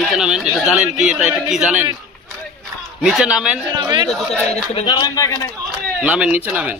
নিচে নামেন। এটা জানেন কি? এটা কি জানেন? নিচে নামেন, নামেন, নিচে নামেন।